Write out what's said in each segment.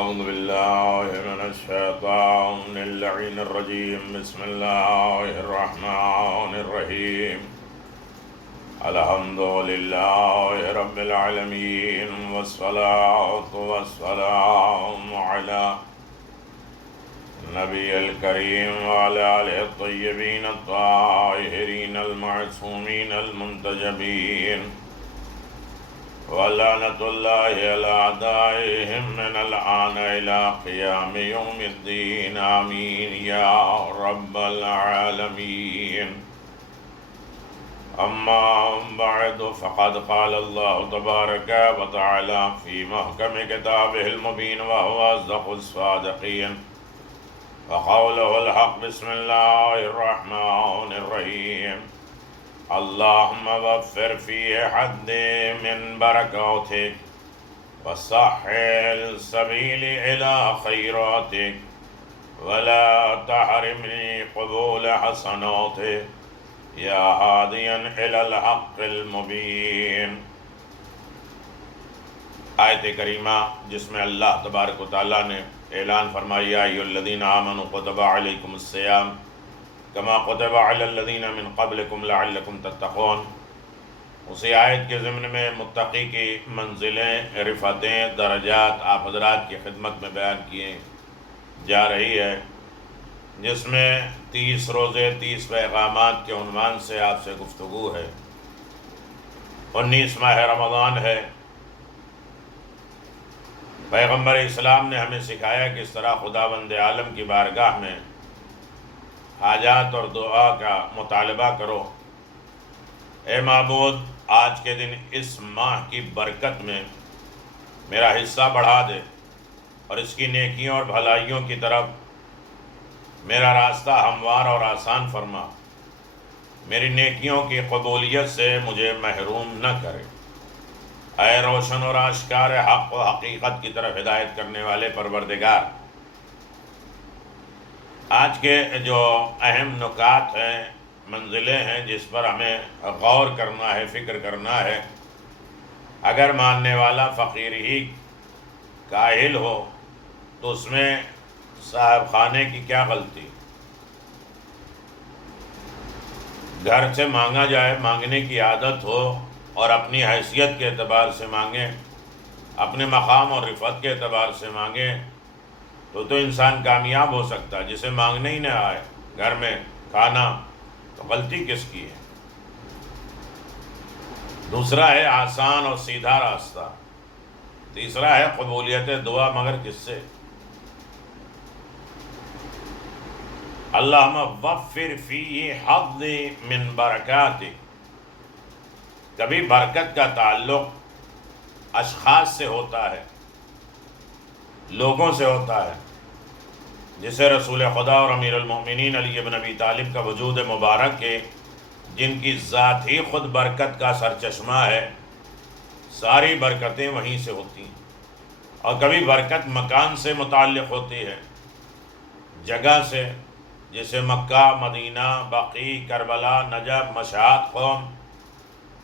أعوذ بالله من الشيطان اللعين الرجيم. بسم الله الرحمن الرحيم. الحمد لله رب العالمين، والصلاة والسلام على النبي الكريم وعلى آله الطيبين الطاهرين المعصومين المنتجبين، ولعنة الله على أعدائهم من الآن إلى قيام يوم الدين. آمين يا رب العالمين. أما بعد، فقد قال الله تبارك وتعالى في محكم كتابه المبين وهو أصدق الصادقين، وقوله الحق. بسم الله الرحمن الرحيم. اللهم وفر في حد من بركاتك، وسهل السبيل إلى خيراتك، ولا تحرمني قبول حسناتك يا هاديا إلى الحق المبين. آیت کریمہ جس میں اللہ تبارک و تعالیٰ نے اعلان فرمایا، یا ایھا الذین آمنوا کتب علیکم الصیام کما کتب علی الذین من قبلکم لعلکم تتقون. اسی آیت کے ضمن میں متقی کی منزلیں، رفعتیں، درجات آپ حضرات کی خدمت میں بیان کیے جا رہی ہے، جس میں 30 روزے 30 پیغامات کے عنوان سے آپ سے گفتگو ہے۔ 19 ماہ رمضان ہے۔ پیغمبر اسلام نے ہمیں سکھایا کہ اس طرح خداوند عالم کی بارگاہ میں حاجات اور دعا کا مطالبہ کرو۔ اے معبود، آج کے دن اس ماہ کی برکت میں میرا حصہ بڑھا دے، اور اس کی نیکیوں اور بھلائیوں کی طرف میرا راستہ ہموار اور آسان فرما۔ میری نیکیوں کی قبولیت سے مجھے محروم نہ کرے۔ اے روشن اور آشکار حق و حقیقت کی طرف ہدایت کرنے والے پروردگار، آج کے جو اہم نکات ہیں، منزلیں ہیں جس پر ہمیں غور کرنا ہے، فکر کرنا ہے۔ اگر ماننے والا فقیر ہی کاہل ہو تو اس میں صاحب خانے کی کیا غلطی؟ گھر سے مانگا جائے، مانگنے کی عادت ہو اور اپنی حیثیت کے اعتبار سے مانگیں، اپنے مقام اور رفعت کے اعتبار سے مانگیں تو انسان کامیاب ہو سکتا ہے۔ جسے مانگنے ہی نہ آئے گھر میں کھانا، تو غلطی کس کی ہے؟ دوسرا ہے آسان اور سیدھا راستہ۔ تیسرا ہے قبولیت دعا، مگر کس سے؟ اللہم وفر فی حظ من برکاتک۔ کبھی برکت کا تعلق اشخاص سے ہوتا ہے، لوگوں سے ہوتا ہے، جسے رسول خدا اور امیر المؤمنین علی بن ابی طالب کا وجود مبارک ہے، جن کی ذات ہی خود برکت کا سرچشمہ ہے۔ ساری برکتیں وہیں سے ہوتی ہیں۔ اور کبھی برکت مکان سے متعلق ہوتی ہے، جگہ سے، جیسے مکہ، مدینہ، بقیع، کربلا، نجف، مشہد، قوم۔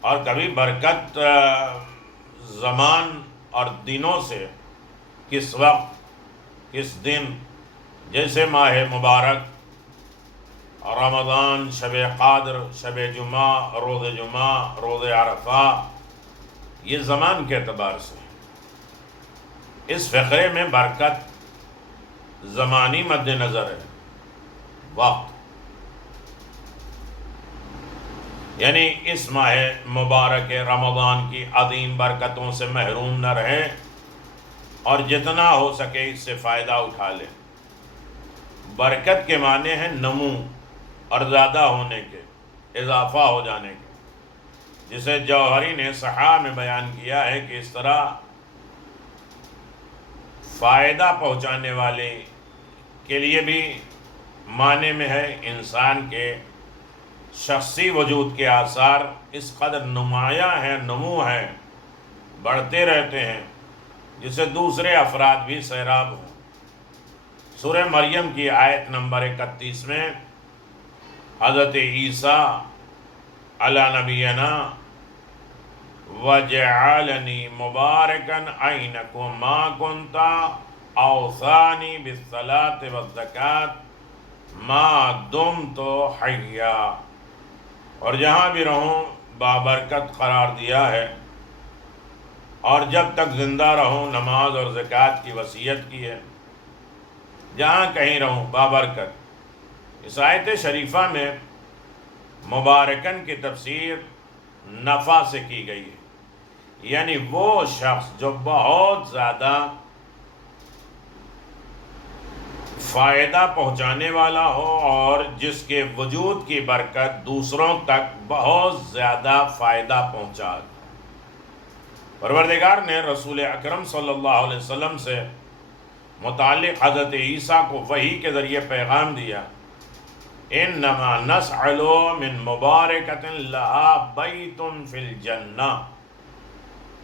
اور کبھی برکت زمان اور دنوں سے، کس وقت، کس دن، جیسے ماہ مبارک، رمضان، شب قدر، شب جمعہ، روز عرفہ، یہ زمان کے اعتبار سے۔ اس فقرے میں برکت زمانی مد نظر ہے، وقت، یعنی اس ماہ مبارک رمضان کی عظیم برکتوں سے محروم نہ رہیں، اور جتنا ہو سکے اس سے فائدہ اٹھا لیں۔ برکت کے معنی ہیں نمو اور زیادہ ہونے کے، اضافہ ہو جانے کے، جسے جوہری نے صحاح میں بیان کیا ہے کہ اس طرح فائدہ پہنچانے والے کے لیے بھی معنی میں ہے۔ انسان کے شخصی وجود کے آثار اس قدر نمایاں ہیں، نمو ہیں، بڑھتے رہتے ہیں، جسے دوسرے افراد بھی سیراب ہوں۔ سورہ مریم کی آیت نمبر 31 میں حضرت عیسیٰ علی نبینا وَجَعَلَنِي مُبَارَكًا أَيْنَمَا كُنْتَ اوصانی بالصلاۃ والزکاۃ ما دمت حیا، اور جہاں بھی رہوں بابرکت قرار دیا ہے، اور جب تک زندہ رہوں نماز اور زکوٰۃ کی وصیت کی ہے، جہاں کہیں رہوں بابرکت۔ اس آیت شریفہ میں مبارکن کی تفسیر نفع سے کی گئی ہے، یعنی وہ شخص جو بہت زیادہ فائدہ پہنچانے والا ہو اور جس کے وجود کی برکت دوسروں تک بہت زیادہ فائدہ پہنچا۔ پروردگار نے رسول اکرم صلی اللہ علیہ وسلم سے متعلق حضرت عیسیٰ کو وحی کے ذریعے پیغام دیا، انما نسأل من مبارکۃ لها بیت فی الجنہ،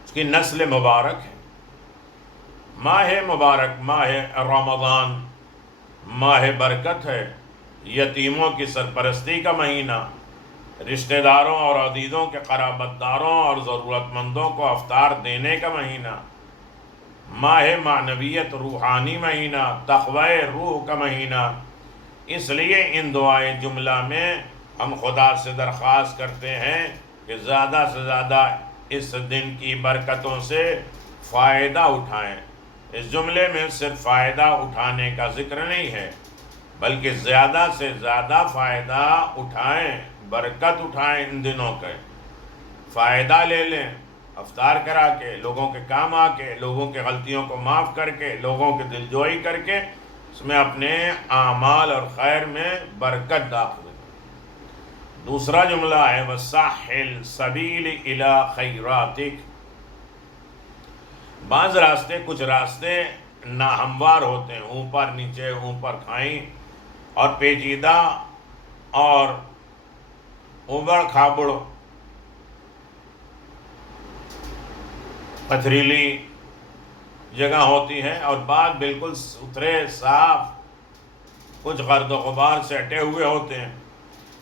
اس کی نسل مبارک ہے۔ ماہ مبارک ماہ رمضان ماہ برکت ہے، یتیموں کی سرپرستی کا مہینہ، رشتہ داروں اور عزیزوں کے قرابت داروں اور ضرورت مندوں کو افطار دینے کا مہینہ، ماہ معنویت روحانی مہینہ، تقوی روح کا مہینہ۔ اس لیے ان دعائیں جملہ میں ہم خدا سے درخواست کرتے ہیں کہ زیادہ سے زیادہ اس دن کی برکتوں سے فائدہ اٹھائیں۔ اس جملے میں صرف فائدہ اٹھانے کا ذکر نہیں ہے، بلکہ زیادہ سے زیادہ فائدہ اٹھائیں، برکت اٹھائیں، ان دنوں کے فائدہ لے لیں، افطار کرا کے، لوگوں کے کام آ کے، لوگوں کے غلطیوں کو معاف کر کے، لوگوں کے دل جوئی کر کے، اس میں اپنے اعمال اور خیر میں برکت داخل کریں۔ دوسرا جملہ ہے وَسَحِّلْ سَبِيلِ إِلَىٰ خَيْرَاتِكَ۔ بعض راستے، کچھ راستے ناہموار ہوتے ہیں، اوپر نیچے اوپر کھائیں اور پیچیدہ اور ابڑ کھابڑ پتھریلی جگہ ہوتی ہے، اور بعض بالکل ستھرے صاف، کچھ گرد و غبار سے اٹے ہوئے ہوتے ہیں۔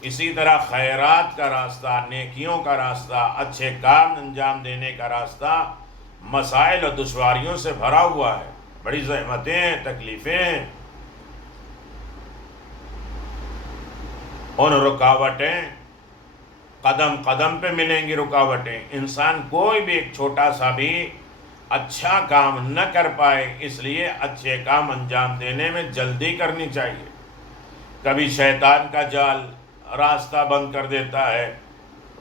اسی طرح خیرات کا راستہ، نیکیوں کا راستہ، اچھے کام انجام دینے کا راستہ مسائل اور دشواریوں سے بھرا ہوا ہے، بڑی زحمتیں، تکلیفیں، ان رکاوٹیں قدم قدم پہ ملیں گی رکاوٹیں۔ انسان کوئی بھی ایک چھوٹا سا بھی اچھا کام نہ کر پائے، اس لیے اچھے کام انجام دینے میں جلدی کرنی چاہیے۔ کبھی شیطان کا جال راستہ بند کر دیتا ہے،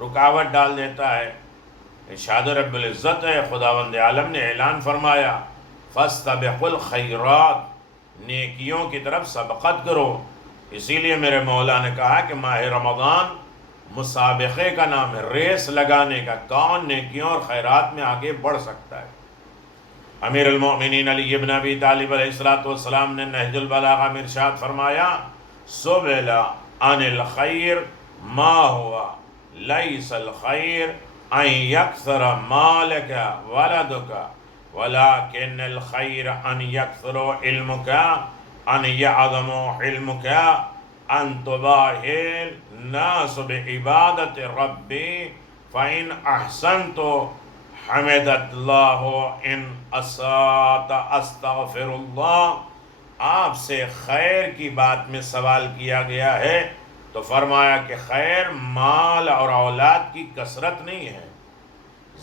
رکاوٹ ڈال دیتا ہے۔ ارشاد رب العزت ہے، خداوند عالم نے اعلان فرمایا فَاسْتَبِقُوا الْخَيْرَاتِ، نیکیوں کی طرف سبقت کرو۔ اسی لیے میرے مولا نے کہا کہ ماہ رمضان مسابقے کا نام ہے، ریس لگانے کا، کون نیکیوں اور خیرات میں آگے بڑھ سکتا ہے۔ امیر المؤمنین علی بن ابی طالب علیہ السلام نے نہج البلاغہ میں ارشاد فرمایا سُئِلَ عن الخیر ما ہوا لیس الخیر ان یکثر مالک ولدک ولکن الخیر ان یکثر علمک ان یعظم علمک ان تباہی الناس بعبادت ربی فإن احسنت حمدت اللہ ان اساءت استغفر اللہ۔ آپ سے خیر کی بات میں سوال کیا گیا ہے تو فرمایا کہ خیر مال اور اولاد کی کثرت نہیں ہے۔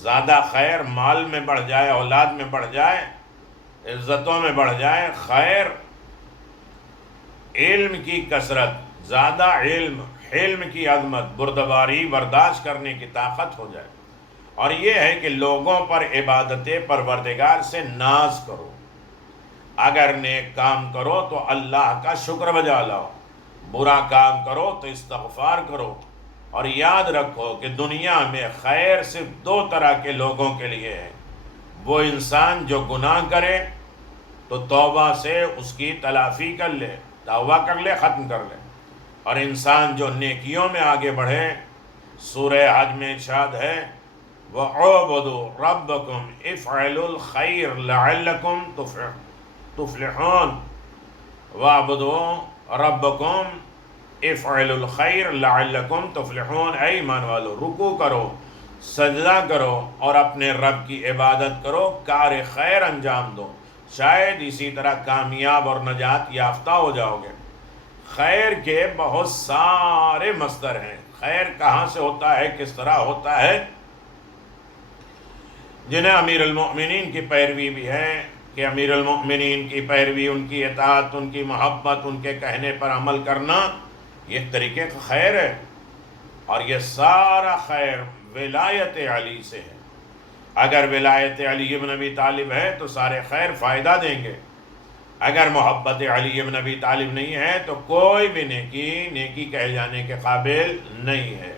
زیادہ خیر مال میں بڑھ جائے، اولاد میں بڑھ جائے، عزتوں میں بڑھ جائے، خیر علم کی کثرت، زیادہ علم، حلم کی عظمت، بردباری برداشت کرنے کی طاقت ہو جائے، اور یہ ہے کہ لوگوں پر عبادت پروردگار سے ناز کرو۔ اگر نیک کام کرو تو اللہ کا شکر بجا لاؤ، برا کام کرو تو استغفار کرو، اور یاد رکھو کہ دنیا میں خیر صرف دو طرح کے لوگوں کے لیے ہے۔ وہ انسان جو گناہ کرے تو توبہ سے اس کی تلافی کر لے، توبہ کر لے، ختم کر لے، اور انسان جو نیکیوں میں آگے بڑھے۔ سورہ حج میں ارشاد ہے وَاعْبُدُوا رَبَّكُمْ افْعَلُوا الْخَيْرَ لَعَلَّكُمْ تُفْلِحُونَ۔ وَاعْبُدُوا رَبَّكُمْ افْعَلُوا الْخَيْرَ لَعَلَّكُمْ تُفْلِحُونَ۔ اے ایمان والو، رکوع کرو، سجدہ کرو اور اپنے رب کی عبادت کرو، کار خیر انجام دو، شاید اسی طرح کامیاب اور نجات یافتہ ہو جاؤ گے۔ خیر کے بہت سارے مصدر ہیں، خیر کہاں سے ہوتا ہے، کس طرح ہوتا ہے، جنہیں امیر المؤمنین کی پیروی بھی ہے کہ امیر المؤمنین کی پیروی، ان کی اطاعت، ان کی محبت، ان کے کہنے پر عمل کرنا، یہ طریقے کا خیر ہے۔ اور یہ سارا خیر ولایت علی سے ہے۔ اگر ولایت علی بن ابی طالب ہے تو سارے خیر فائدہ دیں گے، اگر محبت علی بن ابی طالب نہیں ہے تو کوئی بھی نیکی کہے جانے کے قابل نہیں ہے۔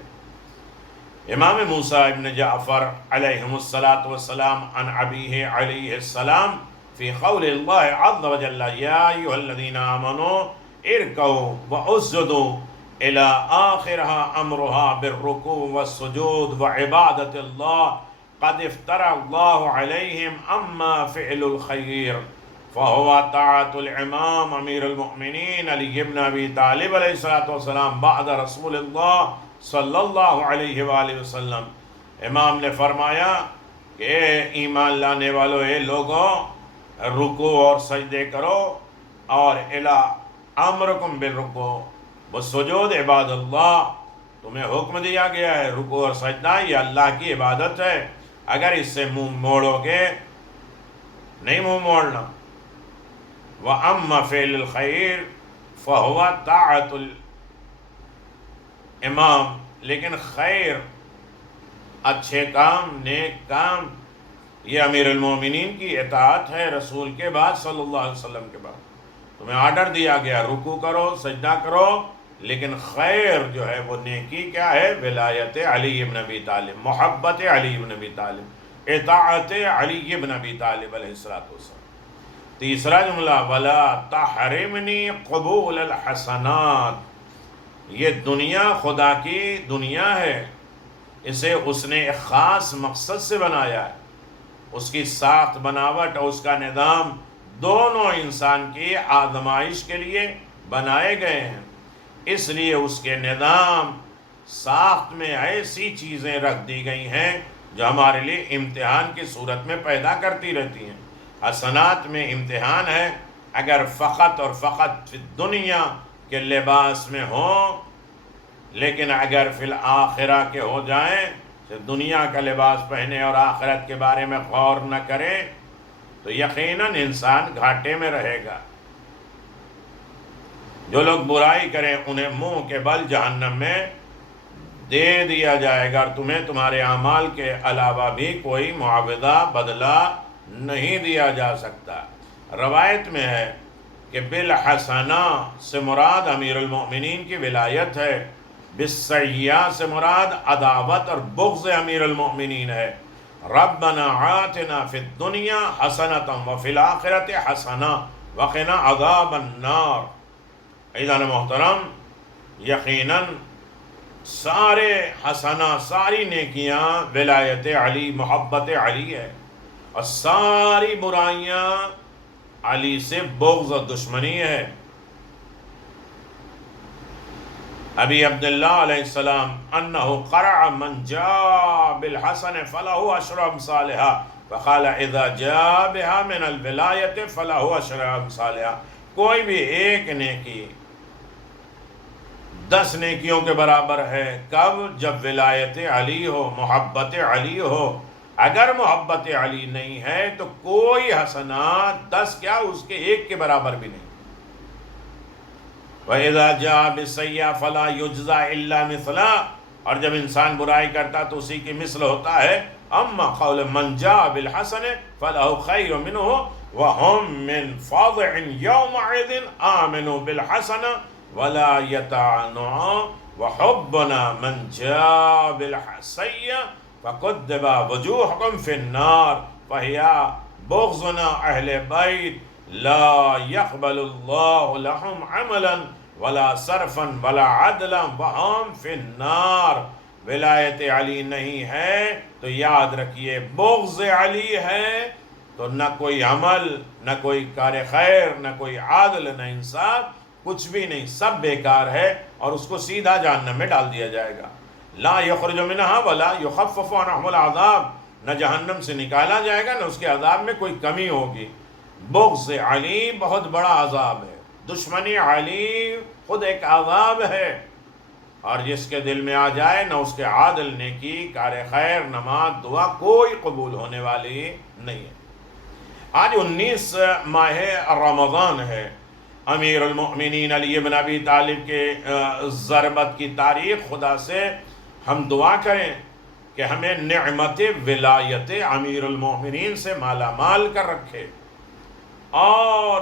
امام موسیٰ ابن جعفر علیہم السلام عن ابیہ علیہ السلام فی قول اللہ عز وجل یا ایھا الذین آمنوا ارکعوا واسجدوا الى آخرها امرها بالرکوع والسجود وعبادت اللہ قد افترى اللہ علیہم اما فعل الخیر فهو طاعت الامام امیر المؤمنین علی بن ابی طالب علیہ السلام بعد رسول اللہ صلی اللہ علیہ وآلہ وسلم۔ امام نے فرمایا کہ اے ایمان لانے والو، اے لوگوں، رکوع اور سجدے کرو، اور الا امرکم بالرکوع والسجود عباد اللہ، تمہیں حکم دیا گیا ہے رکوع اور سجدہ یہ اللہ کی عبادت ہے، اگر اس سے منہ موڑو گے نہیں منہ موڑنا۔ وَأَمَّا فِعْلُ الْخَيْرِ فَهُوَ طَاعَةُ الْإِمَامِ، لیکن خیر، اچھے کام، نیک کام، یہ امیر المومنین کی اطاعت ہے رسول کے بعد، صلی اللہ علیہ وسلم کے بعد۔ تمہیں آرڈر دیا گیا رکوع کرو، سجدہ کرو، لیکن خیر جو ہے وہ نیکی کیا ہے؟ ولایت علی بن ابی طالب، محبت علی بن ابی طالب، اطاعت علی بن ابی طالب علیہ السلام۔ تیسرا جملہ وَلَا تَحْرِمْنِي قُبُولَ الْحَسَنَاتِ، یہ دنیا خدا کی دنیا ہے، اسے اس نے ایک خاص مقصد سے بنایا ہے۔ اس کی ساخت بناوٹ اور اس کا نظام دونوں انسان کی آزمائش کے لیے بنائے گئے ہیں، اس لیے اس کے نظام ساخت میں ایسی چیزیں رکھ دی گئی ہیں جو ہمارے لیے امتحان کی صورت میں پیدا کرتی رہتی ہیں۔ حسنات میں امتحان ہے، اگر فقط اور فقط فی دنیا کے لباس میں ہوں، لیکن اگر فی الآخرہ کے ہو جائیں، دنیا کا لباس پہنے اور آخرت کے بارے میں غور نہ کریں، تو یقیناً انسان گھاٹے میں رہے گا۔ جو لوگ برائی کریں انہیں منہ کے بل جہنم میں دے دیا جائے گا، اور تمہیں تمہارے اعمال کے علاوہ بھی کوئی معاوضہ بدلہ نہیں دیا جا سکتا۔ روایت میں ہے کہ بالحسنہ سے مراد امیر المؤمنین کی ولایت ہے، بالسیئہ سے مراد عداوت اور بغض امیر المؤمنین ہے۔ ربنا آتنا فی الدنیا حسنۃ وفی الآخرۃ حسنہ وقنا عذاب النار۔ عزیزان محترم، یقیناً سارے حسنہ، ساری نیکیاں ولایت علی، محبت علی ہے، اور ساری برائیاں علی سے بغض و دشمنی ہے۔ ابی عبداللہ علیہ السلام انہ قرع من جاء بالحسن فلہ عشر امثالہا فقال اذا جاء بها من الولایت فلہ عشر امثالہا، کوئی بھی ایک نیکی 10 نیکیوں کے برابر ہے، کب؟ جب ولایت علی ہو، محبت علی ہو۔ اگر محبت علی نہیں ہے تو کوئی حسنات 10 کیا، اس کے ایک کے برابر بھی نہیں۔ وَإِذَا جَاءَ بِالسَّيِّئَةِ فَلَا يُجْزَى إِلَّا مِثْلَهَا، اور جب انسان برائی کرتا تو اسی کی مثل ہوتا ہے۔ اما قول من جاء بالحسن فله خیر منه وهم من فاضع يومئذ آمنوا بالحسن ولا يتعنوا وحبنا من جاء بالسيئة فكذب وجوهكم في النار فهي بغضنا اہل بیت لا يقبل الله لهم عملا ولا صرفا ولا عدلا وهم في النار۔ ولایت علی نہیں ہے تو یاد رکھیے بغض علی ہے تو نہ کوئی عمل، نہ کوئی کار خیر، نہ کوئی عادل، نہ انصاف، کچھ بھی نہیں، سب بیکار ہے، اور اس کو سیدھا جہنم میں ڈال دیا جائے گا۔ لا یخرج منہا ولا یخفف عنہم العذاب، نہ جہنم سے نکالا جائے گا نہ اس کے عذاب میں کوئی کمی ہوگی۔ بغض علی بہت بڑا عذاب ہے، دشمنی علی خود ایک عذاب ہے، اور جس کے دل میں آ جائے نہ اس کے عادل نیکی، کار خیر، نماز، دعا کوئی قبول ہونے والی نہیں ہے۔ آج 19 ماہ رمضان ہے، امیر المؤمنین علی بن ابی طالب کے ضربت کی تاریخ، خدا سے ہم دعا کریں کہ ہمیں نعمت ولایت امیر المؤمنین سے مالا مال کر رکھے۔ اور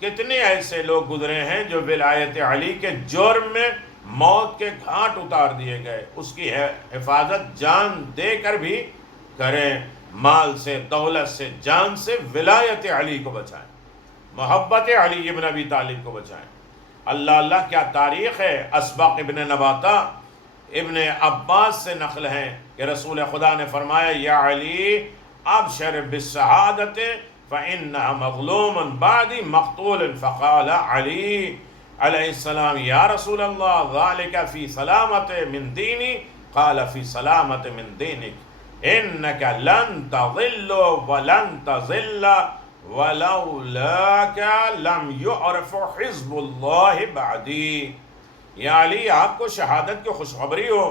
کتنے ایسے لوگ گزرے ہیں جو ولایت علی کے جرم میں موت کے گھاٹ اتار دیے گئے، اس کی حفاظت جان دے کر بھی کریں، مال سے، دولت سے، جان سے ولایت علی کو بچائیں، محبت علی ابن ابی طالب کو بچائیں۔ اللہ اللہ کیا تاریخ ہے۔ اسبق ابن نباتہ ابن عباس سے نقل ہے کہ رسول خدا نے فرمایا یا علی ابشر بالشہادت فإنها مظلوم بعدی مقتول، فقال علی علیہ السلام یا رسول اللہ ذالک فی سلامت من دینی، قال فی سلامت من دینک، انک لن تضل ولن تضل ولولاک لم يعرف حزب اللہ بعدی۔ یا علی آپ کو شہادت کی خوشخبری ہو،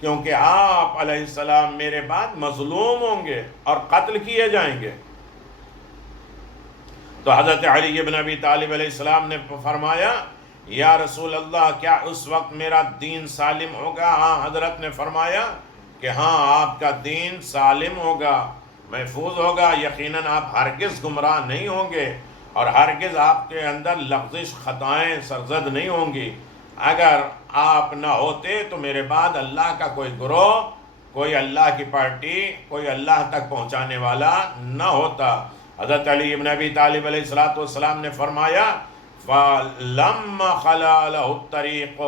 کیونکہ آپ علیہ السلام میرے بعد مظلوم ہوں گے اور قتل کیے جائیں گے۔ تو حضرت علی بن ابی طالب علیہ السلام نے فرمایا یا رسول اللہ کیا اس وقت میرا دین سالم ہوگا؟ ہاں، حضرت نے فرمایا کہ ہاں آپ کا دین سالم ہوگا، محفوظ ہوگا، یقیناً آپ ہرگز گمراہ نہیں ہوں گے، اور ہرگز آپ کے اندر لغزش، خطائیں سرزد نہیں ہوں گی۔ اگر آپ نہ ہوتے تو میرے بعد اللہ کا کوئی گروہ، کوئی اللہ کی پارٹی، کوئی اللہ تک پہنچانے والا نہ ہوتا۔ حضرت علی بن ابی طالب علیہ السلام نے فرمایا فَلَمَّا خَلَا لَهُ الطَّرِيقُ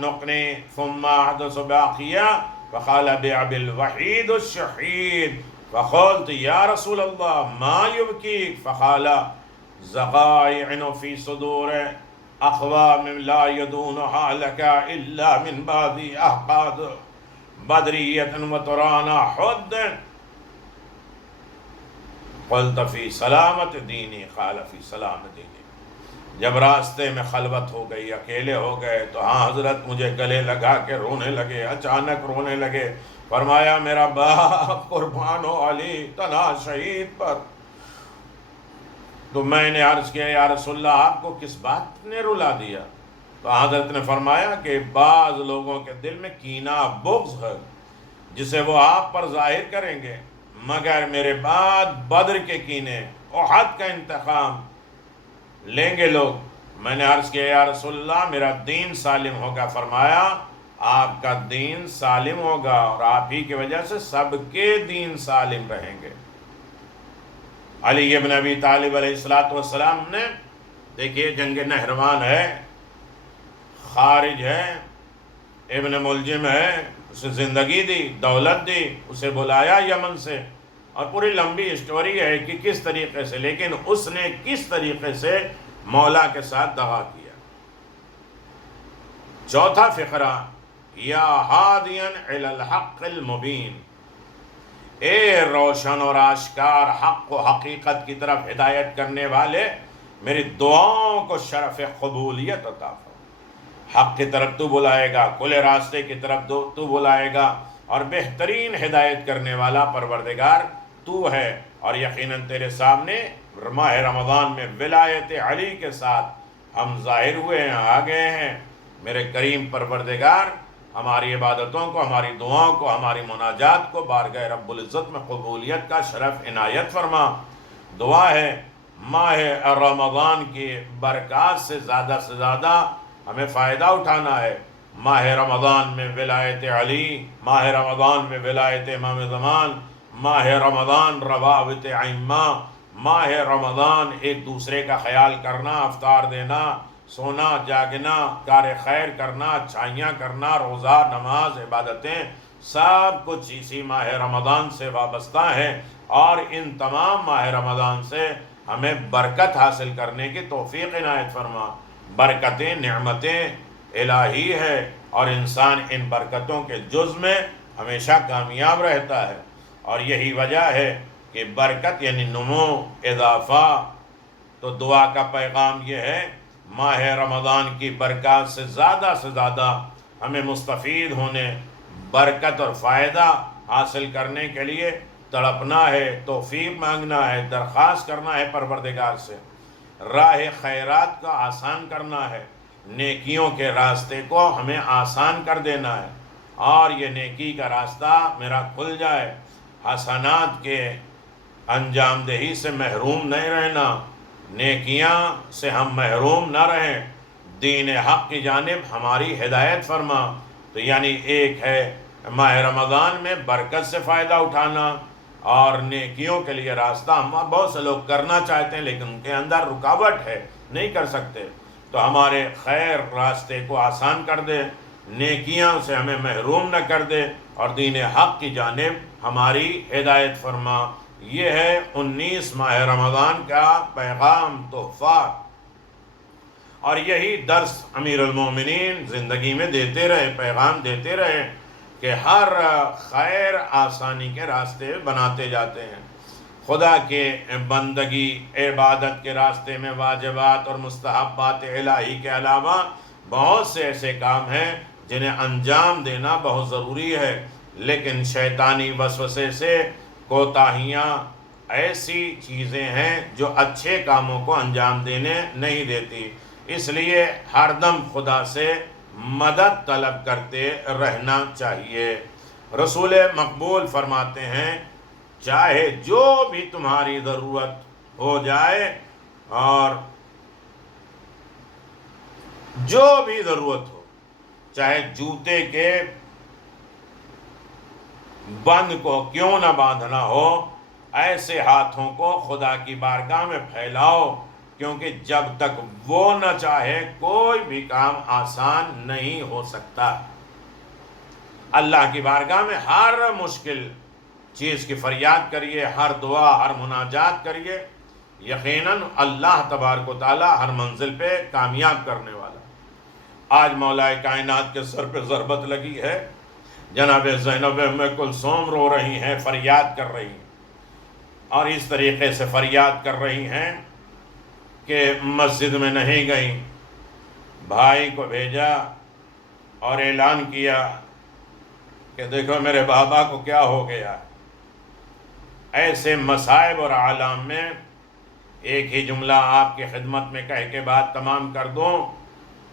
نُقْنِي ثُمَّ أَحْدَثَ بَاقِيًا فَقَالَ بِأَبِي الْوَحِيدُ الشَّهِيدُ فَقُلْتُ يَا رَسُولَ اللَّهِ مَا يُبْكِيكَ فَقَالَ زَغَائِعٌ فِي صُدُورِ أَقْوَامٍ لَا يَدُونُهَا لَكَ إِلَّا مِنْ بَعْدِ أَحْقَادٍ بَدْرِيَّةٍ وَتُرَانَ حُدٍّ قلت فی سلامت دینی، قال فی سلامت دینی۔ جب راستے میں خلوت ہو گئی، اکیلے ہو گئے، تو ہاں حضرت مجھے گلے لگا کے رونے لگے، اچانک رونے لگے، فرمایا میرا باپ قربان ہو علی تنہا شہید پر۔ تو میں نے عرض کیا یا رسول اللہ آپ کو کس بات نے رلا دیا؟ تو حضرت نے فرمایا کہ بعض لوگوں کے دل میں کینہ، بغض ہے جسے وہ آپ پر ظاہر کریں گے، مگر میرے بعد بدر کے کینے، احد کا انتقام لیں گے لوگ۔ میں نے عرض کیا یا رسول اللہ میرا دین سالم ہوگا، فرمایا آپ کا دین سالم ہوگا اور آپ ہی کی وجہ سے سب کے دین سالم رہیں گے۔ علی بن ابی طالب علیہ السلام نے دیکھیے جنگ نہروان ہے، خارج ہے، ابن ملجم ہے، اسے زندگی دی، دولت دی، اسے بلایا یمن سے، اور پوری لمبی اسٹوری ہے کہ کس طریقے سے، لیکن اس نے کس طریقے سے مولا کے ساتھ دغا کیا۔ چوتھا فقرہ یا ہادین الی الحق المبین، اے روشن اور آشکار حق و حقیقت کی طرف ہدایت کرنے والے، میری دعاؤں کو شرف قبولیت عطا فرما۔ حق کی طرف تو بلائے گا، کھلے راستے کی طرف تو بلائے گا، اور بہترین ہدایت کرنے والا پروردگار تو ہے، اور یقیناً تیرے سامنے ماہ رمضان میں ولایت علی کے ساتھ ہم ظاہر ہوئے ہیں، آ گئے ہیں۔ میرے کریم پروردگار ہماری عبادتوں کو، ہماری دعاؤں کو، ہماری مناجات کو بارگاہ رب العزت میں قبولیت کا شرف عنایت فرما۔ دعا ہے ماہ رمضان کی برکات سے زیادہ ہمیں فائدہ اٹھانا ہے۔ ماہ رمضان میں ولایت علی، ماہ رمضان میں ولایت امام زمان، ماہ رمضان روابط ائمہ، ماہ رمضان ایک دوسرے کا خیال کرنا، افطار دینا، سونا جاگنا، کار خیر کرنا، اچھائیاں کرنا، روزہ، نماز، عبادتیں، سب کچھ اسی ماہ رمضان سے وابستہ ہیں، اور ان تمام ماہ رمضان سے ہمیں برکت حاصل کرنے کی توفیق عنایت فرما۔ برکتیں، نعمتیں الہی ہے، اور انسان ان برکتوں کے جز میں ہمیشہ کامیاب رہتا ہے، اور یہی وجہ ہے کہ برکت یعنی نمو، اضافہ. تو دعا کا پیغام یہ ہے ماہ رمضان کی برکات سے زیادہ ہمیں مستفید ہونے، برکت اور فائدہ حاصل کرنے کے لیے تڑپنا ہے، توفیق مانگنا ہے، درخواست کرنا ہے پروردگار سے، راہ خیرات کا آسان کرنا ہے، نیکیوں کے راستے کو ہمیں آسان کر دینا ہے، اور یہ نیکی کا راستہ میرا کھل جائے، حسنات کے انجام دہی سے محروم نہیں رہنا، نیکیاں سے ہم محروم نہ رہیں، دین حق کی جانب ہماری ہدایت فرما. تو یعنی ایک ہے ماہ رمضان میں برکت سے فائدہ اٹھانا، اور نیکیوں کے لیے راستہ ہم بہت سے لوگ کرنا چاہتے ہیں لیکن ان کے اندر رکاوٹ ہے، نہیں کر سکتے. تو ہمارے خیر راستے کو آسان کر دے، نیکیاں سے ہمیں محروم نہ کر دے، اور دین حق کی جانب ہماری ہدایت فرما. یہ ہے 19 ماہ رمضان کا پیغام، تحفہ. اور یہی درس امیر المومنین زندگی میں دیتے رہے، پیغام دیتے رہے کہ ہر خیر آسانی کے راستے بناتے جاتے ہیں. خدا کے بندگی عبادت کے راستے میں واجبات اور مستحبات الہی کے علاوہ بہت سے ایسے کام ہیں جنہیں انجام دینا بہت ضروری ہے، لیکن شیطانی وسوسے سے کوتاہیاں ایسی چیزیں ہیں جو اچھے کاموں کو انجام دینے نہیں دیتی. اس لیے ہر دم خدا سے مدد طلب کرتے رہنا چاہیے. رسول مقبول فرماتے ہیں چاہے جو بھی تمہاری ضرورت ہو جائے، اور جو بھی ضرورت ہو، چاہے جوتے کے بند کو کیوں نہ باندھنا ہو، ایسے ہاتھوں کو خدا کی بارگاہ میں پھیلاؤ، کیونکہ جب تک وہ نہ چاہے کوئی بھی کام آسان نہیں ہو سکتا. اللہ کی بارگاہ میں ہر مشکل چیز کی فریاد کریے، ہر دعا، ہر مناجات کریے، یقیناً اللہ تبارک و تعالی ہر منزل پہ کامیاب کرنے والا. آج مولا کائنات کے سر پہ ضربت لگی ہے، جناب زینب ام کلثوم رو رہی ہیں، فریاد کر رہی ہیں، اور اس طریقے سے فریاد کر رہی ہیں کہ مسجد میں نہیں گئیں، بھائی کو بھیجا اور اعلان کیا کہ دیکھو میرے بابا کو کیا ہو گیا. ایسے مصائب اور عالم میں ایک ہی جملہ آپ کی خدمت میں کہہ کے بات تمام کر دوں.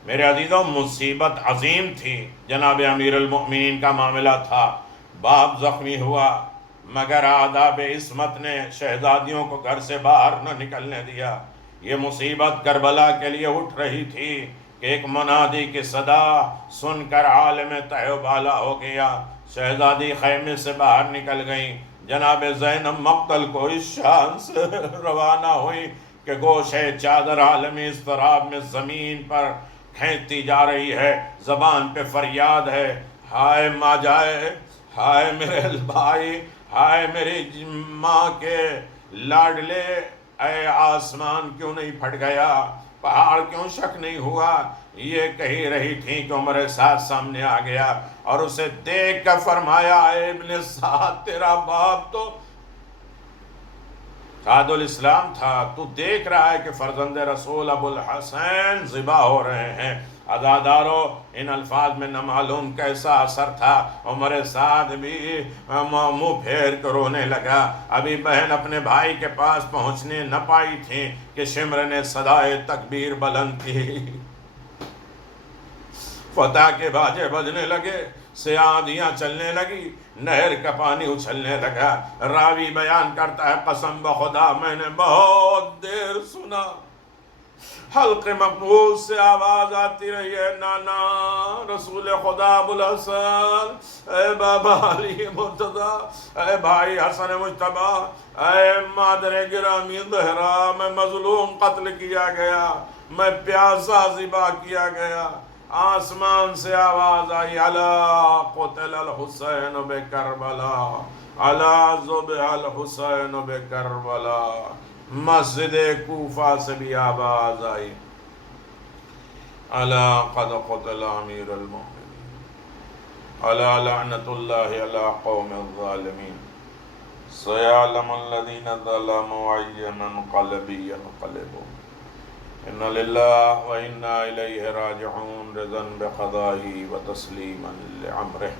میرے عزیزوں، مصیبت عظیم تھی. جناب امیر المؤمنین کا معاملہ تھا، باپ زخمی ہوا مگر آداب عصمت نے شہزادیوں کو گھر سے باہر نہ نکلنے دیا. یہ مصیبت کربلا کے لیے اٹھ رہی تھی کہ ایک منادی کی صدا سن کر عالم تہ و بالا ہو گیا. شہزادی خیمے سے باہر نکل گئیں. جناب زینب مقتل کو اس شان سے روانہ ہوئی کہ گوشے چادر عالمی اضطراب میں زمین پر کھینچتی جا رہی ہے. زبان پہ فریاد ہے، ہائے ماں جائے، ہائے میرے بھائی، ہائے میری ماں کے لاڈلے، اے آسمان کیوں نہیں پھٹ گیا، پہاڑ کیوں شک نہیں ہوا. یہ کہی رہی تھی کہ عمر سعد سامنے آ گیا اور اسے دیکھ کر فرمایا اے ابن سعد، تیرا باپ تو سعد الاسلام تھا، تو دیکھ رہا ہے کہ فرزند رسول ابو الحسین ذبح ہو رہے ہیں. عزادارو، ان الفاظ میں نہ معلوم کیسا اثر تھا. عمر سعد بھی منہ پھیر کر رونے لگا. ابھی بہن اپنے بھائی کے پاس پہنچنے نہ پائی تھی کہ شمر نے صدائے تکبیر بلند کی. فتح کے باجے بجنے لگے، سیادیاں چلنے لگی، نہر کا پانی اچھلنے لگا. راوی بیان کرتا ہے قسم بخدا میں نے بہت دیر سنا. حلق مقبول سے آواز آتی رہی ہے، نانا رسول خدا ابو الحسن، اے بابا علی مرتضی، اے بھائی حسن مجتبی، اے مادر گرامی زہرا، میں مظلوم قتل کیا گیا، میں پیاسا ذبح کیا گیا. آسمان سے آواز آئی، الا قتل الحسین بکربلا، الا ذبح الحسین بکربلا. مسجد کوفہ سے بھی آواز آئی، الا قد قتل امیر المؤمنین، الا لعنت اللہ علی قوم الظالمین. سيعلم الذين ظلموا أي منقلب ينقلبون إن لله وإنا إليه راجعون رضا بقضائه وتسليما لأمره